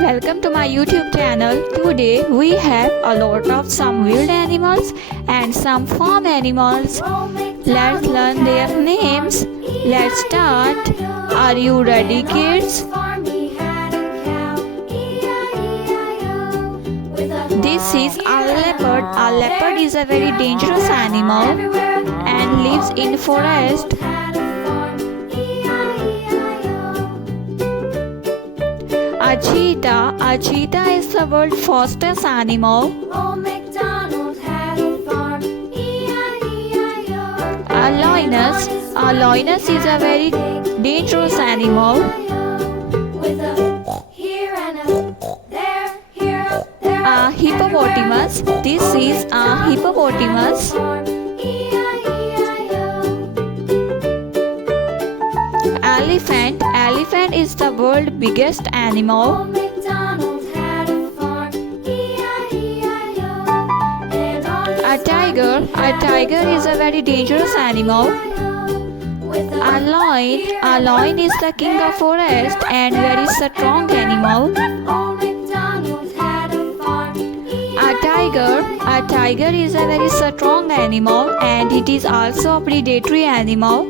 Welcome to my YouTube channel. Today we have a lot of some wild animals and some farm animals. Let's learn their names. Let's start. Are you ready, kids? This is a leopard. A leopard is a very dangerous animal and lives in forest. A cheetah. A cheetah is the world's fastest animal. Old MacDonald had a farm, E-I-E-I-O. A lioness. A lioness is a very dangerous animal. With a here and a there, here, there. A hippopotamus. This is a hippopotamus. Elephant. Elephant is the world's biggest animal. Old MacDonald had a farm, E-I-E-I-O. And on his A tiger. A tiger is a very dangerous animal. with A lion. A lion is the king of forest and very strong animal. Old MacDonald had a farm, A tiger. A tiger is a very strong animal and it is also a predatory animal.